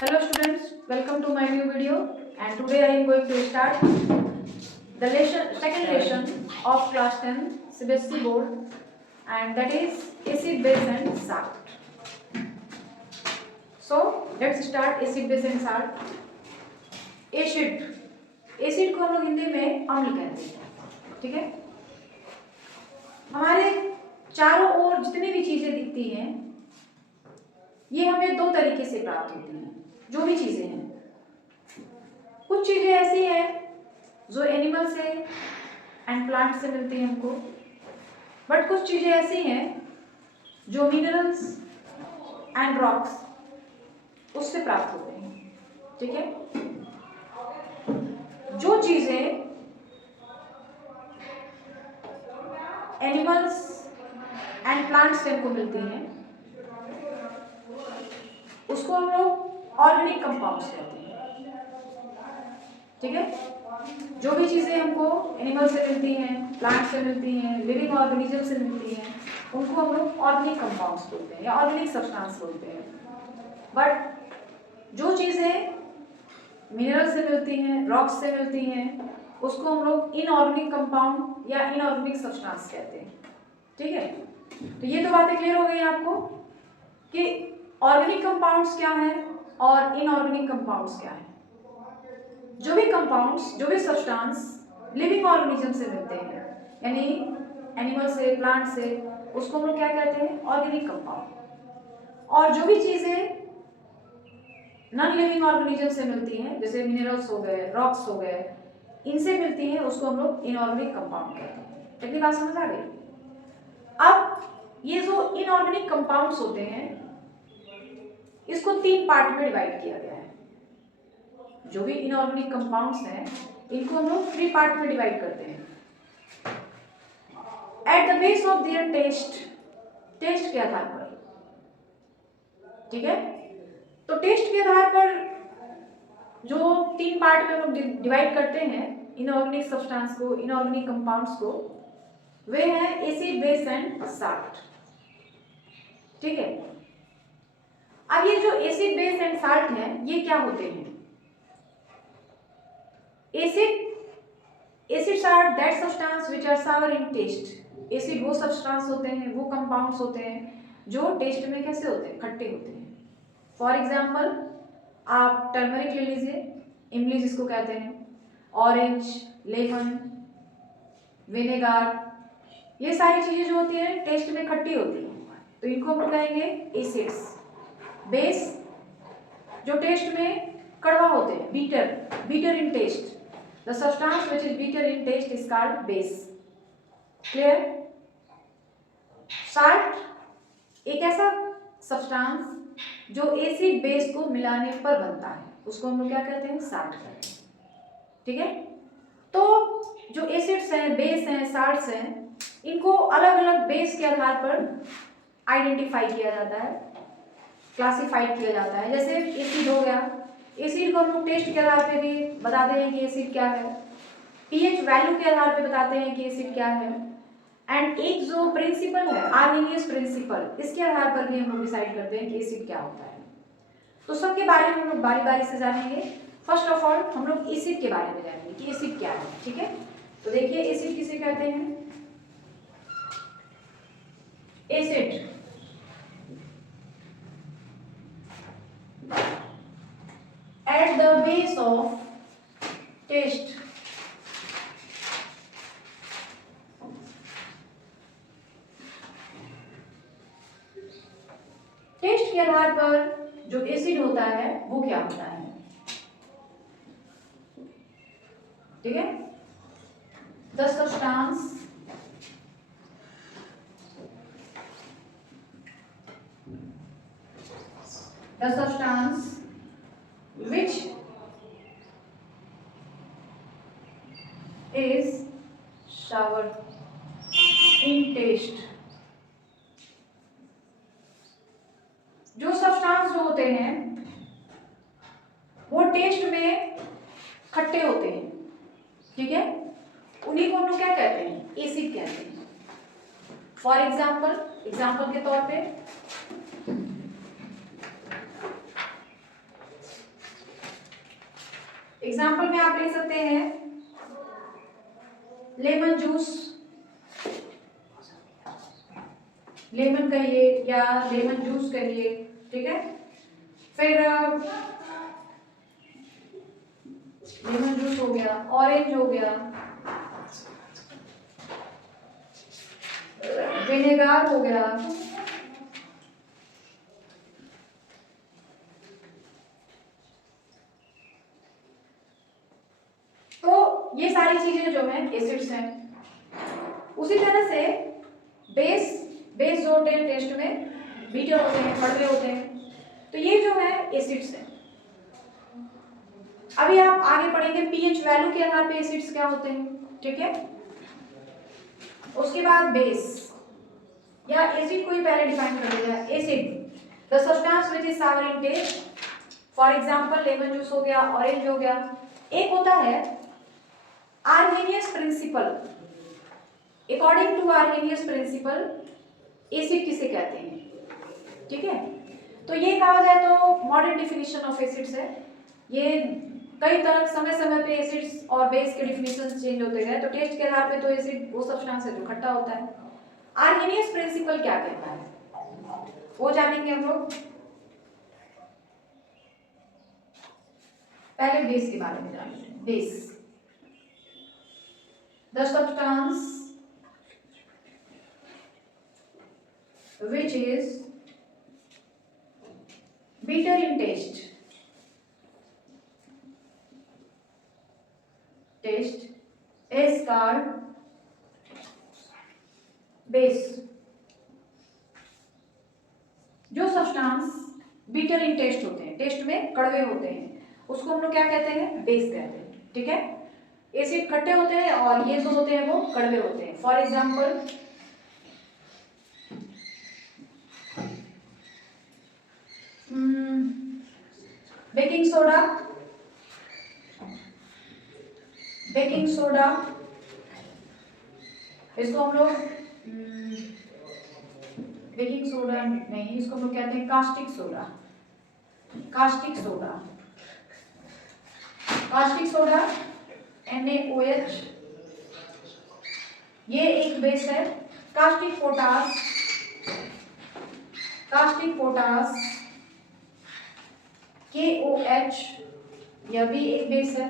Hello students, welcome to my new video and today I am going to start the second lesson of class 10 CBSE board and that is acid, base and salt. So let's start acid, base and salt. Acid को हम लोग हिंदी में अम्ल कहते हैं, ठीक है। हमारे चारों ओर जितनी भी चीजें दिखती हैं ये हमें दो तरीके से प्राप्त होती हैं। जो भी चीजें हैं, कुछ चीजें ऐसी हैं जो एनिमल से एंड प्लांट से मिलती हैं हमको, बट कुछ चीजें ऐसी हैं जो मिनरल्स एंड रॉक्स उससे प्राप्त होते हैं, ठीक है। जो चीजें एनिमल्स एंड प्लांट्स से हमको मिलती हैं उसको हम लोग ऑर्गेनिक कंपाउंड्स कहते हैं, ठीक है। जो भी चीजें हमको एनिमल से मिलती हैं, प्लांट से मिलती हैं, लिविंग ऑर्गेनिज्म से मिलती हैं, उनको हम लोग ऑर्गेनिक कंपाउंड्स बोलते हैं या ऑर्गेनिक सब्सटेंस बोलते हैं। बट जो चीजें मिनरल से मिलती हैं, रॉक्स से मिलती हैं, उसको हम लोग इनऑर्गेनिक कंपाउंड या इनऑर्गेनिक सब्सटेंस कहते हैं, ठीक है। तो ये तो बातें क्लियर हो गई आपको कि ऑर्गेनिक कंपाउंड्स क्या हैं और इनऑर्गेनिक कंपाउंड्स क्या हैं। जो भी कंपाउंड्स, जो भी सब्सटेंस लिविंग ऑर्गेनिज्म से मिलते हैं यानी एनिमल से, प्लांट से, उसको हम लोग क्या कहते हैं, ऑर्गेनिक कंपाउंड। और जो भी चीजें नॉन लिविंग ऑर्गेनिज्म से मिलती हैं जैसे मिनरल्स हो गए, रॉक्स हो गए, इनसे मिलती हैं उसको हम लोग इनऑर्गेनिक कंपाउंड कहते हैं। इतनी बात समझ आ गई। अब ये जो इनऑर्गेनिक कंपाउंड्स होते हैं इसको तीन पार्ट में डिवाइड किया गया है। जो भी इनऑर्गेनिक कंपाउंड्स हैं इनको हम लोग थ्री पार्ट में डिवाइड करते हैं। At the base of their taste, taste के आधार पर, ठीक है। तो टेस्ट के आधार पर जो तीन पार्ट में हम लोग डिवाइड करते हैं इनऑर्गेनिक सब्सटेंस को, इनऑर्गेनिक कंपाउंड्स को, वे हैं एसिड, बेस एंड साल्ट, ठीक है। अब ये जो एसिड, बेस एंड साल्ट हैं ये क्या होते हैं? Acids are that substance which are sour in taste. Acid वो सब्सटेंस होते हैं, वो कंपाउंड्स होते हैं जो टेस्ट में कैसे होते हैं, खट्टे होते हैं। फॉर एग्जाम्पल आप टर्मरिक ले लीजिए, इमली जिसको कहते हैं, ऑरेंज, लेमन, विनेगार, ये सारी चीजें जो होती हैं टेस्ट में खट्टी होती हैं, तो इनको हम लोग कहेंगे एसिड्स। बेस जो टेस्ट में कड़वा होते हैं, bitter in taste, the substance which is bitter in taste is called base. Clear? Salt एक ऐसा सब्सटेंस जो एसिड बेस को मिलाने पर बनता है, उसको हम लोग क्या कहते हैं, साल्ट कहते हैं, ठीक है। तो जो एसिड्स हैं, बेस हैं, साल्ट्स हैं, इनको अलग अलग बेस के आधार पर आइडेंटिफाई किया जाता है, क्लासिफाइड किया जाता है। जैसे एसिड हो गया, एसिड को हम लोग टेस्ट के आधार पे भी बताते हैं कि एसिड क्या है, पीएच वैल्यू के आधार पे बताते हैं कि एसिड क्या है, एंड एक जो प्रिंसिपल है आर्हेनियस प्रिंसिपल, इसके आधार पर भी हम लोग डिसाइड करते हैं कि एसिड क्या होता है। तो सबके बारे में हम लोग बारी बारी से जानेंगे। फर्स्ट ऑफ ऑल हम लोग एसिड के बारे में जानेंगे कि एसिड क्या है, ठीक है। तो देखिए एसिड किसे कहते हैं। Acid at the base of taste, taste के आधार पर जो एसिड होता है वो क्या होता है, ठीक है। The substance which is sour in taste। जो सब्सटेंस जो होते हैं वो टेस्ट में खट्टे होते हैं, ठीक है, उन्हीं को हम लोग क्या कहते हैं, एसिड कहते हैं। फॉर एग्जाम्पल के तौर पे एग्जाम्पल में आप ले सकते हैं लेमन जूस, लेमन कहिए या लेमन जूस कहिए, ठीक है। फिर लेमन जूस हो गया, ऑरेंज हो गया, विनेगार हो गया, तो ये सारी चीजें जो है एसिड्स हैं। उसी तरह से बेस जो होते हैं टेस्ट में बीटर होते हैं, कड़वे होते हैं, तो ये जो है एसिड्स हैं। अभी आप आगे पढ़ेंगे पीएच वैल्यू के आधार पे एसिड्स क्या होते हैं, ठीक है। उसके बाद बेस या एसिड को ही पहले डिफाइन कर देगा। Acid the substance which is sour in taste, for example lemon juice हो गया, ऑरेंज हो गया। एक होता है Arrhenius principle, according to Arrhenius principle acid किसे कहते हैं, ठीक है। तो ये कहा जाए तो मॉडर्न डिफिनीशन ऑफ एसिड्स है। ये कई तरह समय पे एसिड्स और बेस के डिफिनीशन चेंज होते गए, तो टेस्ट के आधार पे तो एसिड वो सब्सटेंस है जो खट्टा होता है। आर्हेनियस प्रिंसिपल क्या कहता है वो जानेंगे हम लोग। पहले बेस के बारे में जानेंगे। Base the substance which is bitter in taste is called base। जो सब्सटेंस बिटर इन टेस्ट होते हैं, टेस्ट में कड़वे होते हैं, उसको हम लोग क्या कहते हैं, बेस कहते हैं, ठीक है। एसिड खट्टे होते हैं और ये जो होते हैं वो कड़वे होते हैं। For example baking soda, baking soda इसको हम लोग बेकिंग सोडा नहीं, इसको हम लोग कहते हैं caustic soda. Caustic soda, caustic soda NaOH, ये एक बेस है। Caustic potash, caustic potash KOH, यह भी एक बेस है।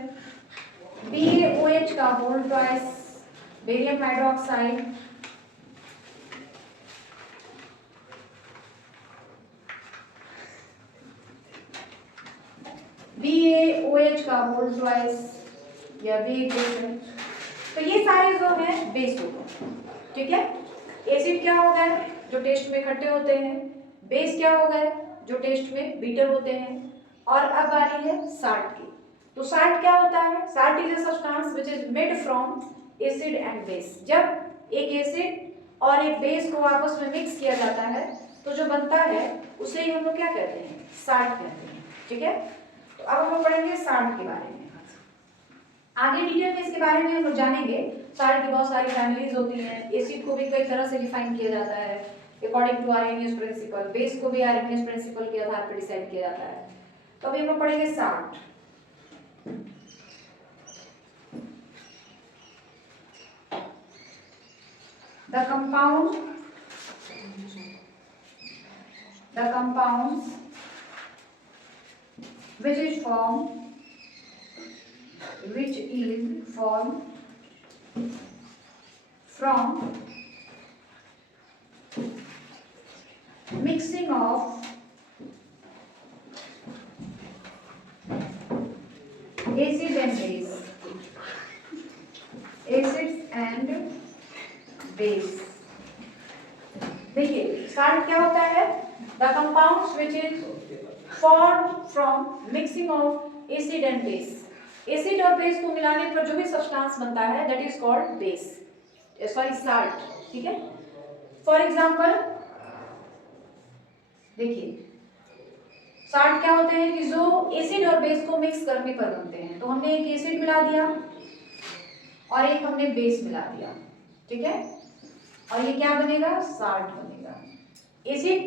BaOH का whole twice, barium hydroxide, BaOH का होल ट्वाइस, यह भी एक बेस है। तो ये सारे जो है बेस हो गए, ठीक है। एसिड क्या हो गए जो टेस्ट में खट्टे होते हैं, बेस क्या हो गए जो टेस्ट में बीटर होते हैं, और अब आ रही है साल्ट की। तो साल्ट क्या होता है, salt is a substance which is made from acid and base. जब एक एसिड और एक बेस को आपस में मिक्स किया जाता है तो जो बनता है उसे ही हम लोग क्या कहते हैं, साल्ट कहते हैं, ठीक है। तो अब हम लोग पढ़ेंगे साल्ट के बारे में। आगे डिटेल में इसके बारे में हम लोग जानेंगे। साल्ट की बहुत सारी फैमिलीज होती हैं। एसिड को भी कई तरह से डिफाइन किया जाता है according to Arrhenius principle, base को भी आर्हेनियस प्रिंसिपल के आधार पर डिसाइड किया जाता है। तो अभी हम लोग पढ़ेंगे salt. The compounds which is formed from mixing of acid and base, acids and base। देखिए साल्ट क्या होता है, the compounds which is formed from mixing of acid and base. Acid और बेस को मिलाने पर जो भी सब्सटेंस बनता है that is called base, sorry salt, ठीक है। फॉर एग्जांपल देखिए साल्ट क्या होते हैं कि जो एसिड और बेस को मिक्स करने पर बनते हैं। तो हमने एक एसिड मिला दिया और एक हमने बेस मिला दिया, ठीक है, और ये क्या बनेगा, साल्ट बनेगा। एसिड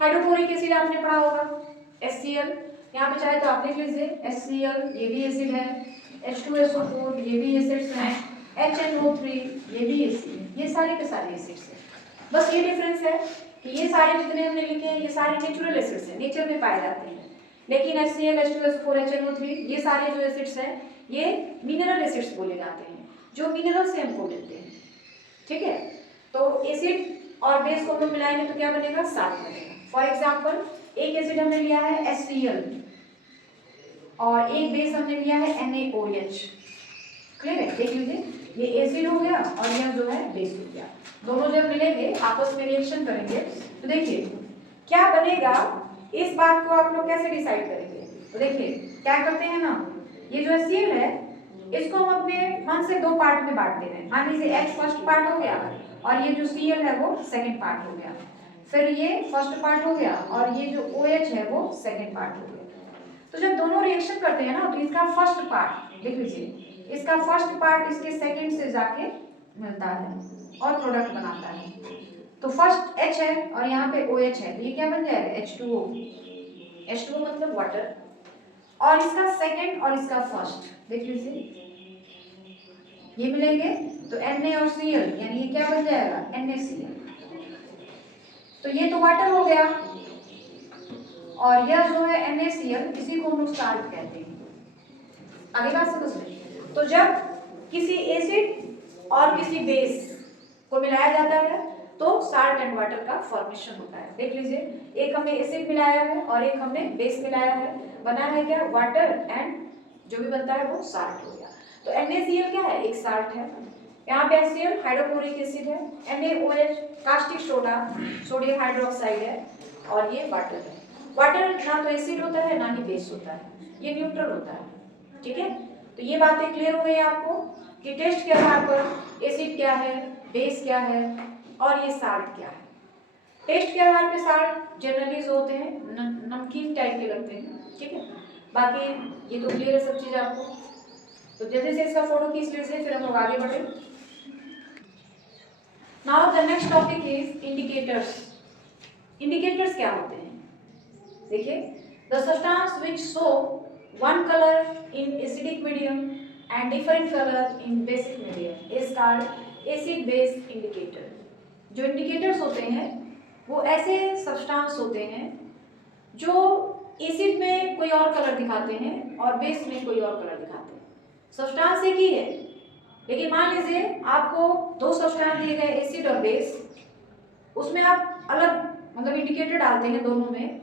हाइड्रोक्लोरिक एसिड आपने पढ़ा होगा HCl, यहाँ पे चाहे तो आप लिख लीजिए HCl, ये भी एसिड है, H2SO4 ये भी एसिड्स हैं, HNO3 ये भी एसिड है, ये सारे के सारे एसिड्स हैं। बस ये डिफरेंस है कि ये सारे जितने हमने लिखे हैं ये सारे नेचुरल एसिड्स हैं, नेचर में पाए जाते हैं, लेकिन HCl, H2SO4, HNO3 ये सारे जो एसिड्स हैं ये मिनरल एसिड्स बोले जाते हैं, जो मिनरल से हमको मिलते हैं। ठीक है, तो एसिड और बेस को हम लोग मिलाएंगे तो क्या बनेगा, साल्ट बनेगा। फॉर एग्जाम्पल एक एसिड हमने लिया है HCl और एक बेस हमने लिया है NaOH। क्लियर है, देख लीजिए ये एसिड हो गया और यह जो है बेस हो गया, दोनों जब मिलेंगे आपस में रिएक्शन करेंगे तो देखिए क्या बनेगा, इस बात को आप लोग कैसे डिसाइड करेंगे। तो देखिए क्या करते हैं ना, ये जो HCl है इसको हम अपने 1 से 2 पार्ट में बांट दे रहे हैं। मान लीजिए H फर्स्ट पार्ट हो गया और ये जो Cl है वो सेकंड पार्ट हो गया, फिर ये फर्स्ट पार्ट हो गया और ये जो OH है वो सेकंड पार्ट हो गया। तो जब दोनों रिएक्शन करते हैं ना तो इसका फर्स्ट पार्ट देख लीजिए, इसका फर्स्ट पार्ट इसके सेकंड से जाके मिलता है और प्रोडक्ट बनाता है। तो फर्स्ट H है और यहाँ पे OH है तो ये क्या बन जाएगा, H2O। H2O मतलब वाटर, और इसका सेकंड और इसका फर्स्ट देख लीजिए ये मिलेंगे तो Na और Cl यानी ये क्या बन जाएगा, NaCl। तो ये तो वाटर हो गया और यह जो है NaCl इसी को हम लोग साल्ट कहते हैं। आगे बात समझ में, तो जब किसी एसिड और किसी बेस को मिलाया जाता है तो साल्ट एंड वाटर का फॉर्मेशन होता है। देख लीजिए एक हमने एसिड मिलाया है और एक हमने बेस मिलाया है, बना है क्या, वाटर एंड जो भी बनता है वो साल्ट हो गया। तो NaCl क्या है, एक साल्ट है, यहाँ पे HCl हाइड्रोक्लोरिक एसिड है, NaOH caustic soda sodium hydroxide है और ये वाटर है। वाटर ना तो एसिड होता है ना ही बेस होता है, ये न्यूट्रल होता है। ठीक है, तो ये बातें क्लियर हो गई आपको कि टेस्ट के आधार पर एसिड क्या है, बेस क्या है और ये साल्ट क्या है। टेस्ट के आधार पे साल्ट जनरली जो होते हैं नमकीन टाइप के लगते हैं। ठीक है, बाकी ये तो क्लियर है सब चीज आपको। तो जल्दी से इसका फोटो खींच लीजिए फिर हम लोग आगे बढ़े। Now the next topic is indicators. Indicators क्या होते हैं, देखिए the substance which show one color in acidic medium and different color in basic medium is called acid base indicator। जो इंडिकेटर्स होते हैं वो ऐसे सब्सटेंस होते हैं जो एसिड में कोई और कलर दिखाते हैं और बेस में कोई और कलर दिखाते हैं। सब्सटेंस एक ही है लेकिन मान लीजिए आपको 2 सब्सटेंस दिए गए एसिड और बेस, उसमें आप अलग मतलब इंडिकेटर डालते हैं दोनों में,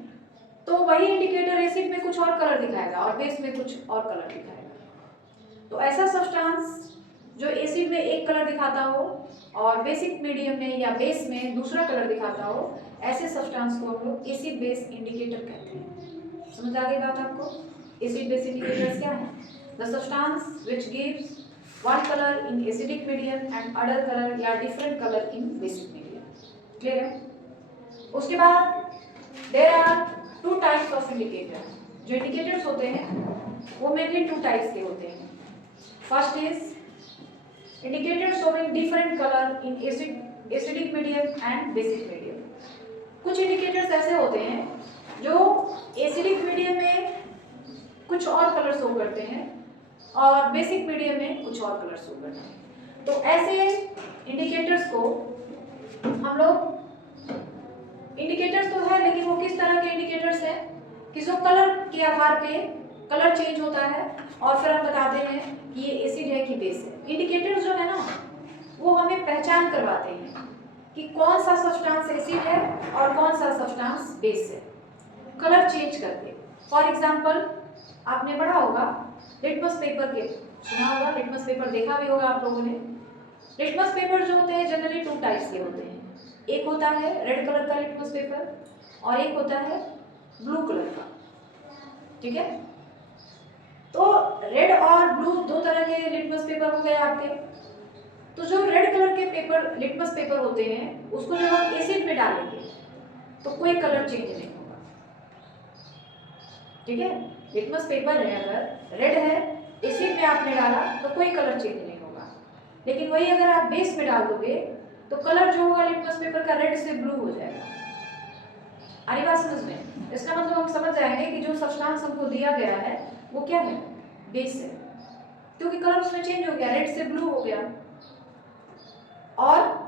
तो वही इंडिकेटर एसिड में कुछ और कलर दिखाएगा और बेस में कुछ और कलर दिखाएगा। तो ऐसा सब्सटेंस जो एसिड में एक कलर दिखाता हो और बेसिक मीडियम में या बेस में दूसरा कलर दिखाता हो, ऐसे सब्सटेंस को हम लोग एसिड बेस इंडिकेटर कहते हैं। समझ आ गई बात आपको, एसिड बेस इंडिकेटर्स क्या है, the substance which gives one colour in acidic medium and other colour या different colour in basic medium. Clear है, उसके बाद there are 2 types of indicators. जो इंडिकेटर्स होते हैं वो मेनली 2 टाइप्स के होते हैं। First is indicator showing different colour in acidic medium and basic medium. कुछ इंडिकेटर्स ऐसे होते हैं जो एसिडिक मीडियम में कुछ और कलर शो करते हैं और बेसिक मीडियम में कुछ और कलर शो करते हैं। तो ऐसे इंडिकेटर्स को हम लोग, इंडिकेटर्स तो है लेकिन वो किस तरह के इंडिकेटर्स हैं कि जो कलर के आधार पे कलर चेंज होता है और फिर हम बताते हैं कि ये एसिड है कि बेस है। इंडिकेटर्स जो है ना वो हमें पहचान करवाते हैं कि कौन सा सब्सटेंस एसिड है और कौन सा सब्सटेंस बेस है, कलर चेंज करके। फॉर एग्जाम्पल आपने पढ़ा होगा लिटमस पेपर के, सुना होगा, लिटमस पेपर देखा भी होगा आप लोगों ने। लिटमस पेपर जो होते हैं जनरली 2 टाइप्स के होते हैं, एक होता है रेड कलर का लिटमस पेपर और एक होता है ब्लू कलर का। ठीक है, तो रेड और ब्लू 2 तरह के लिटमस पेपर हो गए आपके। तो जो रेड कलर के पेपर लिटमस पेपर होते हैं उसको जब हम एसिड में डालेंगे तो कोई कलर चेंज नहीं होगा। ठीक है, लिटमस पेपर है अगर रेड है, एसिड में आपने डाला तो कोई कलर चेंज नहीं होगा, लेकिन वही अगर आप बेस में डाल दोगे तो कलर जो होगा लिटमस पेपर का रेड से ब्लू हो जाएगा। आ रही बात समझ में? इसका मतलब हम समझ जाएंगे कि जो सब्सटेंस हमको दिया गया है वो क्या है, बेस है, क्योंकि कलर उसमें चेंज हो गया, रेड से ब्लू हो गया। और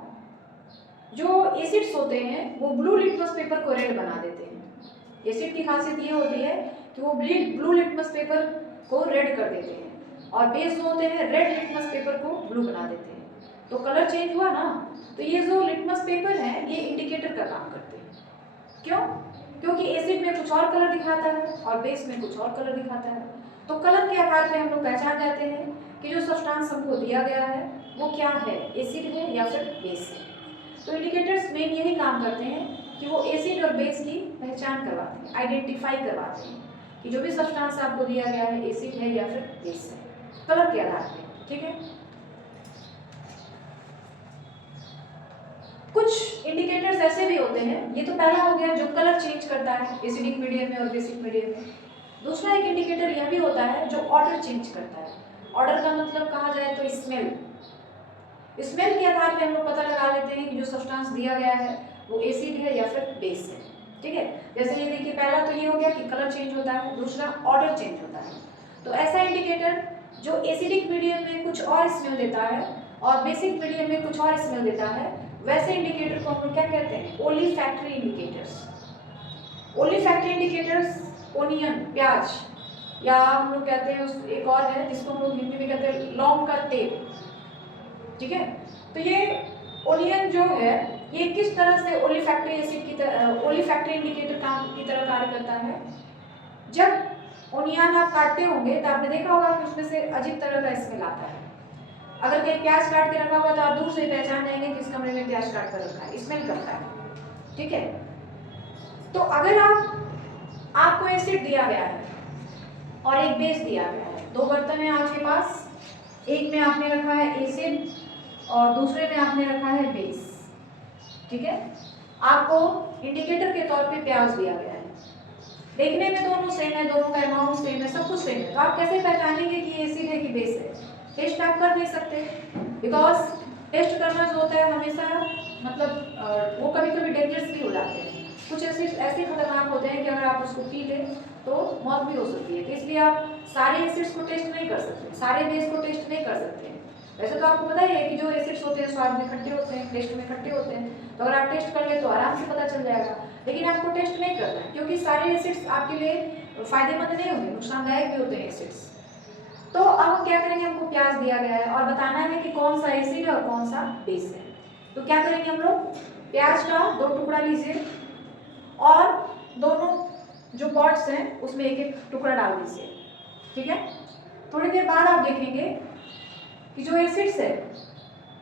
जो एसिड्स होते हैं वो ब्लू लिटमस पेपर को रेड बना देते हैं। एसिड की खासियत ये होती है कि वो ब्लू लिटमस पेपर को रेड कर देते हैं, और बेस जो होते हैं रेड लिटमस पेपर को ब्लू बना देते हैं। तो कलर चेंज हुआ ना, तो ये जो लिटमस पेपर है ये इंडिकेटर का काम करते हैं। क्यों? क्योंकि एसिड में कुछ और कलर दिखाता है और बेस में कुछ और कलर दिखाता है। तो कलर के आधार पे हम लोग पहचान जाते हैं कि जो सब्सटेंस हमको दिया गया है वो क्या है, एसिड है या फिर बेस है। तो इंडिकेटर्स मेन यही काम करते हैं कि वो एसिड और बेस की पहचान करवाते हैं, आइडेंटिफाई करवाते हैं कि जो भी सब्सटेंस आपको दिया गया है एसिड है या फिर बेस है, कलर के आधार पे। ठीक है, कुछ इंडिकेटर्स ऐसे भी होते हैं, ये तो पहला हो गया जो कलर चेंज करता है एसिडिक मीडियम में और बेसिक मीडियम में। दूसरा एक इंडिकेटर यह भी होता है जो ऑर्डर चेंज करता है। ऑर्डर का मतलब कहा जाए तो स्मेल। स्मेल के आधार पे हम लोग पता लगा लेते हैं कि जो सब्सटेंस दिया गया है वो एसिड है या फिर बेस है। ठीक है, जैसे ये देखिए, पहला तो ये हो गया कि कलर चेंज होता है, दूसरा ऑर्डर चेंज होता है। तो ऐसा इंडिकेटर जो एसिडिक मीडियम में कुछ और स्मेल देता है और बेसिक मीडियम में कुछ और स्मेल देता है, वैसे इंडिकेटर को हम लोग क्या कहते हैं, ओलिफैक्टरी इंडिकेटर्स। ओलिफैक्टरी इंडिकेटर्स, ओनियन, प्याज, या हम लोग कहते हैं उस एक और है जिसको हम लोग हिंदी में कहते हैं लौंग का तेल। ठीक है, तो ये ओनियन जो है ये किस तरह से ओलिफैक्टरी एसिड की तरह, ओलिफैक्टरी इंडिकेटर काम की तरह कार्य करता है। जब ओनियन आप काटते होंगे तो आपने देखा होगा कि उसमें से अजीब तरह का स्मेल आता है। अगर कहीं प्याज काट के रखा हुआ तो आप दूर से पहचान जाएंगे कि इस कमरे में प्याज काट कर रखा है, स्मेल करता है। ठीक है, तो अगर आपको एसिड दिया गया है और एक बेस दिया गया है, दो बर्तन है आपके पास, एक में आपने रखा है एसिड और दूसरे में आपने रखा है बेस। ठीक है, आपको इंडिकेटर के तौर पे प्याज दिया गया है, देखने में दोनों सेम है, दोनों का अमाउंट सेम है, सब कुछ सेम है, तो आप कैसे पहचानेंगे कि एसिड है कि बेस है? टेस्ट आप कर नहीं सकते, बिकॉज टेस्ट करना जो होता है हमेशा मतलब वो कभी कभी डेंजरस भी हो जाते हैं। कुछ एसिड ऐसे खतरनाक होते हैं कि अगर आप उसको पी लें तो मौत भी हो सकती है। तो इसलिए आप सारे एसिड्स को टेस्ट नहीं कर सकते, सारे बेस को टेस्ट नहीं कर सकते। वैसे तो आपको पता ही है कि जो एसिड्स होते हैं स्वाद में खट्टे होते हैं, टेस्ट में खट्टे होते हैं, तो अगर आप टेस्ट कर ले तो आराम से पता चल जाएगा। लेकिन आपको टेस्ट नहीं करना है क्योंकि सारे एसिड्स आपके लिए फायदेमंद नहीं होंगे, नुकसानदायक भी होते हैं एसिड्स। तो अब हम क्या करेंगे, हमको प्याज दिया गया है और बताना है कि कौन सा एसिड है और कौन सा बेस है। तो क्या करेंगे हम लोग, प्याज का 2 टुकड़ा लीजिए और दोनों जो पॉट्स हैं उसमें एक एक टुकड़ा डाल दीजिए। ठीक है, थोड़ी देर बाद आप देखेंगे कि जो एसिड्स है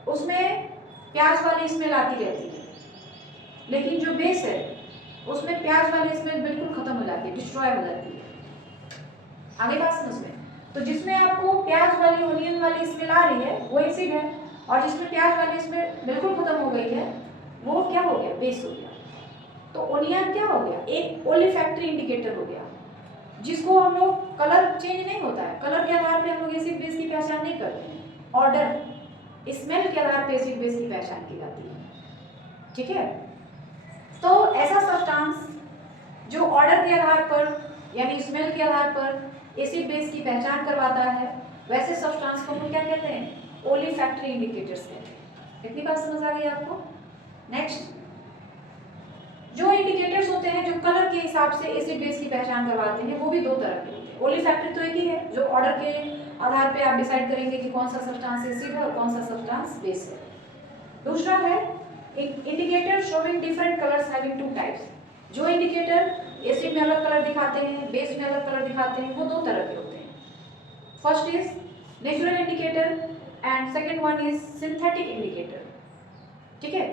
उसमें प्याज वाली स्मेल आती रहती है, लेकिन जो बेस है उसमें प्याज वाली स्मेल बिल्कुल खत्म हो जाती है, डिस्ट्रॉय हो जाती है। आगे बात समझ में? तो जिसमें आपको प्याज वाली ओनियन वाली स्मेल आ रही है वो एसिड है, और जिसमें प्याज वाली स्मेल बिल्कुल खत्म हो गई है वो क्या हो गया, बेस हो गया। तो ओनियन क्या हो गया, एक ओलिफैक्टरी इंडिकेटर हो गया, जिसको हम लोग, कलर चेंज नहीं होता है, कलर के आधार पे हम लोग एसिड बेस की पहचान नहीं करते हैं, ऑर्डर स्मेल के आधार पे एसिड बेस की पहचान की जाती है। ठीक है, तो ऐसा सब्सटेंस जो ऑर्डर के आधार पर यानी स्मेल के आधार पर एसिड बेस की पहचान करवाता है, वैसे सब्सटेंस को हम क्या कहते हैं, ओलिफैक्टरी इंडिकेटर्स कहते हैं। इतनी बात समझ आ गई आपको? नेक्स्ट, जो इंडिकेटर्स होते हैं जो कलर के हिसाब से एसिड बेस की पहचान करवाते हैं वो भी 2 तरह के होते हैं। ओलिफैक्टरी तो एक ही है जो ऑर्डर के आधार पे आप डिसाइड करेंगे कि कौन सा सब्सटेंस एसिड है और कौन सा सब्सटेंस बेस है। दूसरा है indicator showing different colours having 2 types. जो इंडिकेटर एसिड में अलग कलर दिखाते हैं, बेस में अलग कलर दिखाते हैं, वो 2 तरह के होते हैं। First is natural indicator and second one is synthetic indicator. ठीक है,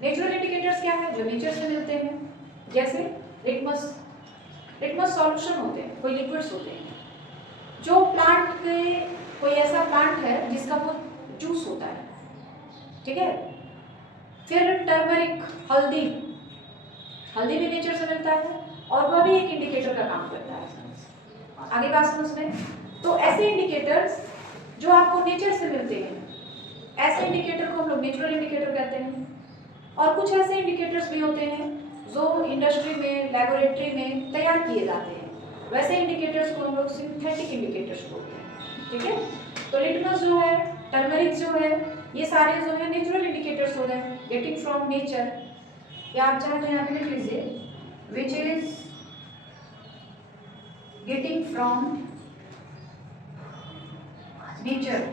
नेचुरल इंडिकेटर्स क्या है, जो नेचर से मिलते हैं, जैसे लिटमस सॉल्यूशन होते हैं, कोई लिक्विड्स होते हैं। जो प्लांट के कोई ऐसा प्लांट है जिसका वो जूस होता है, ठीक है। फिर टर्मरिक, हल्दी भी नेचर से मिलता है और वह भी एक इंडिकेटर का काम करता है। आगे बात समझ में? तो ऐसे इंडिकेटर्स जो आपको नेचर से मिलते हैं, ऐसे इंडिकेटर को हम लोग नेचुरल इंडिकेटर कहते हैं। और कुछ ऐसे इंडिकेटर्स भी होते हैं जो इंडस्ट्री में, लेबोरेटरी में तैयार किए जाते हैं, वैसे इंडिकेटर्स को हम लोग सिंथेटिक इंडिकेटर्स बोलते हैं। ठीक है, तो लिटमस जो है, टर्मरिक जो है, ये सारे जो है नेचुरल इंडिकेटर्स हो गए, गेटिंग फ्रॉम नेचर, या आप चाहे तो यहाँ पे लिख लीजिए which is getting from nature.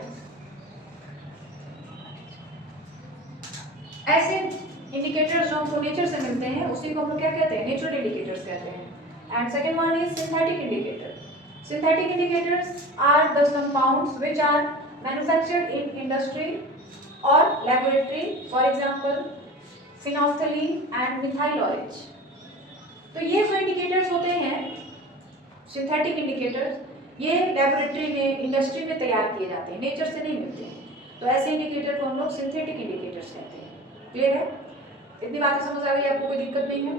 ऐसे इंडिकेटर्स जो हमको नेचर से मिलते हैं उसी को हम लोग क्या कहते हैं, नेचुरल इंडिकेटर्स कहते हैं। And second one is synthetic indicator. Synthetic indicators are the compounds which are manufactured in industry और laboratory, for example phenolphthalein and methyl orange. तो ये जो इंडिकेटर्स होते हैं सिंथेटिक इंडिकेटर्स, ये लेबोरेटरी में, इंडस्ट्री में तैयार किए जाते हैं, नेचर से नहीं मिलते हैं। तो ऐसे इंडिकेटर को हम लोग सिंथेटिक इंडिकेटर्स कहते हैं। क्लियर है? इतनी बातें समझ आ गई, आपको कोई दिक्कत नहीं है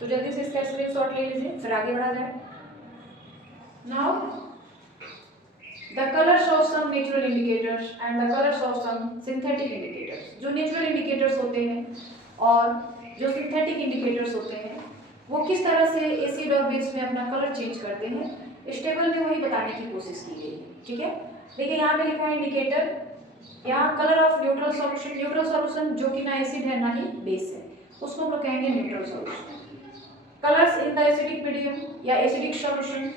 तो जल्दी से इसका स्क्रीनशॉट ले लीजिए, फिर आगे बढ़ा जाए। Now the colours of some natural indicators and the colours of some synthetic indicators. जो नेचुरल इंडिकेटर्स होते हैं और जो सिंथेटिक इंडिकेटर्स होते हैं वो किस तरह से एसिड और बेस में अपना कलर चेंज करते हैं, इस टेबल में वही बताने की कोशिश की गई है। ठीक है, देखिए यहाँ पे लिखा है इंडिकेटर, यहाँ colour of neutral solution, neutral solution जो कि ना एसिड है ना ही बेस है, उसको हम लोग कहेंगे neutral solution. Colours in the acidic medium या एसिडिक सॉल्यूशन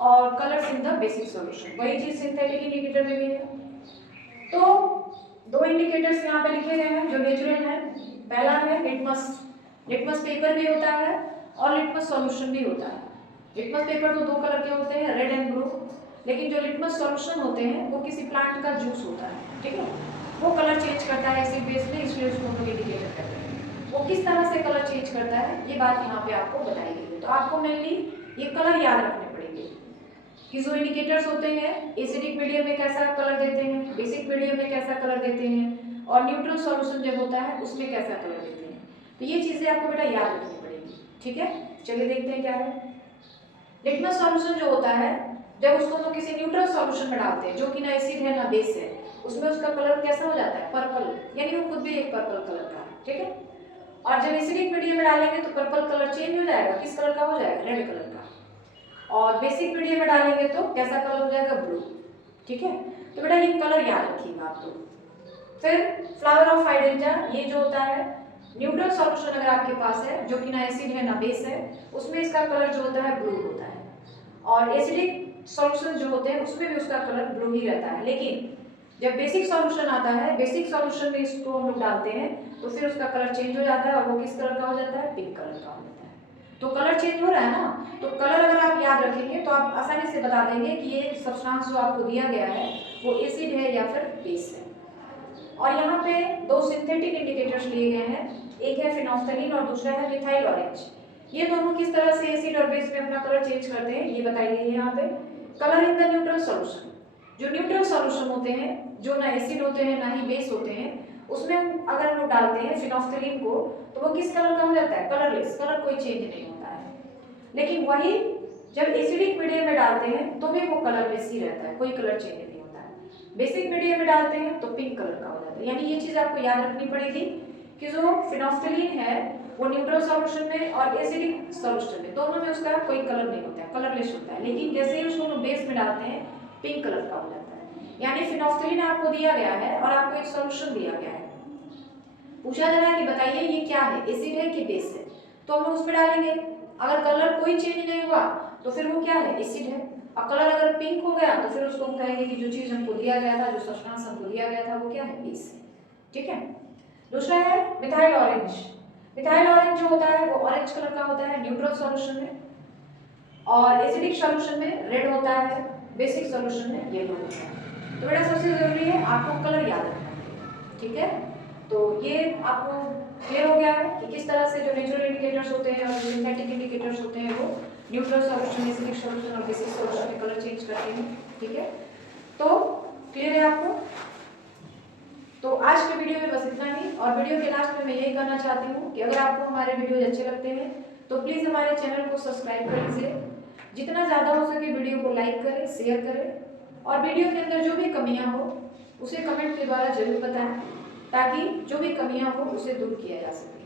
और colours in the basic solution, वही चीज सिंथेटिक इंडिकेटर में भी है। तो दो इंडिकेटर्स यहाँ पे लिखे गए हैं जो नेचुरल है। पहला है लिटमस। लिटमस पेपर भी होता है और लिटमस सॉल्यूशन भी होता है। लिटमस पेपर तो दो कलर के होते हैं, रेड एंड ब्लू, लेकिन जो लिटमस सॉल्यूशन होते हैं वो किसी प्लांट का जूस होता है। ठीक है, वो कलर चेंज करता है एसिड बेस में, इसलिए उसको हम लोग इंडिकेटर कहते हैं। वो किस तरह से कलर चेंज करता है ये बात यहाँ पे आपको बताई गई है। तो आपको मेनली ये कलर याद रखने पड़ेंगे कि जो इंडिकेटर्स होते हैं एसिडिक मीडियम में कैसा कलर देते हैं, बेसिक मीडियम में कैसा कलर देते हैं, और न्यूट्रल सॉल्यूशन जब होता है उसमें कैसा कलर देते हैं। तो ये चीजें आपको बेटा याद रखनी पड़ेगी। ठीक है, चलिए देखते हैं क्या है। लिटमस सॉल्यूशन जो होता है, जब उसको तो किसी न्यूट्रल सॉल्यूशन में डालते हैं जो कि ना एसिड है ना बेस है, उसमें उसका कलर कैसा हो जाता है, पर्पल, यानी वो खुद भी एक पर्पल कलर का है। ठीक है, और जब एसिडिक मीडियम में डालेंगे तो पर्पल कलर चेंज हो जाएगा, किस कलर का हो जाएगा, रेड कलर का। और बेसिक मीडियम में डालेंगे तो कैसा कलर हो जाएगा, ब्लू। ठीक है, तो बेटा ये कलर याद रखिएगा आप लोग। फिर फ्लावर ऑफ हाइड्रेंजा, ये जो होता है न्यूट्रल सॉल्यूशन अगर आपके पास है जो कि ना एसिड है ना बेस है, उसमें इसका कलर जो होता है ब्लू होता है। और एसिडिक सॉल्यूशन जो होते हैं उसमें भी उसका कलर ब्लू ही रहता है। लेकिन जब बेसिक सॉल्यूशन आता है, बेसिक सॉल्यूशन में इसको हम लोग डालते हैं तो फिर उसका कलर चेंज हो जाता है और वो किस कलर का हो जाता है, पिंक कलर का हो जाता है। तो कलर चेंज हो रहा है ना, तो कलर अगर आप याद रखेंगे तो आप आसानी से बता देंगे कि ये सब्सटेंस जो आपको दिया गया है वो एसिड है या फिर बेस है। और यहाँ पे दो सिंथेटिक इंडिकेटर्स लिए गए हैं, एक है फिनोल्फथलीन और दूसरा है मिथाइल ऑरेंज। ये दोनों किस तरह से एसिड और बेस में अपना कलर चेंज करते हैं ये बताई गई है यहाँ पे। Colour in the neutral solution, जो न्यूट्रल सॉल्यूशन होते हैं जो ना एसिड होते हैं ना ही बेस होते हैं, उसमें अगर हम लोग डालते हैं फिनोल्फथलीन को तो वो किस कलर का हो जाता है, कलरलेस, कलर कोई चेंज नहीं होता है। लेकिन वही जब एसिडिक मीडियम में डालते हैं तो भी वो कलरलेस ही रहता है, कोई कलर चेंज नहीं होता है। बेसिक मीडियम में डालते हैं तो पिंक कलर का हो जाता है। यानी ये चीज आपको याद रखनी पड़ेगी कि जो फिनोल्फथलीन है वो न्यूट्रल सॉल्यूशन में और एसिडिक सॉल्यूशन में दोनों में उसका कोई कलर नहीं होता है, कलरलेस होता है। लेकिन जैसे ही उसको बेस में डालते हैं पिंक कलर का हो जाता है। यानी फिनोल्फथलीन आपको दिया गया है और आपको एक सॉल्यूशन दिया गया है, पूछा जा रहा है कि बताइए ये क्या है, एसिड है कि बेस है, तो हम उसमें डालेंगे। अगर कलर कोई चेंज नहीं हुआ तो फिर वो क्या है, एसिड है। और कलर अगर पिंक हो गया तो फिर उसको हम कहेंगे कि जो चीज हमको दिया गया था, जो सब्सटेंस हमको दिया गया था वो क्या है, बेस है। ठीक है, दूसरा है मिथाइल ऑरेंज। मिथाइल ऑरेंज जो होता है वो ऑरेंज कलर का होता है न्यूट्रल सॉल्यूशन में, और एसिडिक सॉल्यूशन में रेड होता है, बेसिक सॉल्यूशन में येलो होता है। तो बेटा सबसे जरूरी है आपको कलर याद रखना। ठीक है, तो ये आपको क्लियर हो गया है कि किस तरह से जो नेचुरल इंडिकेटर्स होते हैं और सिंथेटिक इंडिकेटर्स होते हैं वो न्यूट्रल सॉल्यूशन, एसिडिक सॉल्यूशन और बेसिक सॉल्यूशन में कलर चेंज करते हैं। ठीक है, तो क्लियर है आपको। तो आज के वीडियो में बस इतना ही, और वीडियो के लास्ट में मैं यही कहना चाहती हूँ कि अगर आपको हमारे वीडियो अच्छे लगते हैं तो प्लीज़ हमारे चैनल को सब्सक्राइब कर लीजिए, जितना ज़्यादा हो सके वीडियो को लाइक करें, शेयर करें, और वीडियो के अंदर जो भी कमियां हो उसे कमेंट के द्वारा जरूर बताएं ताकि जो भी कमियां हो उसे दूर किया जा सके।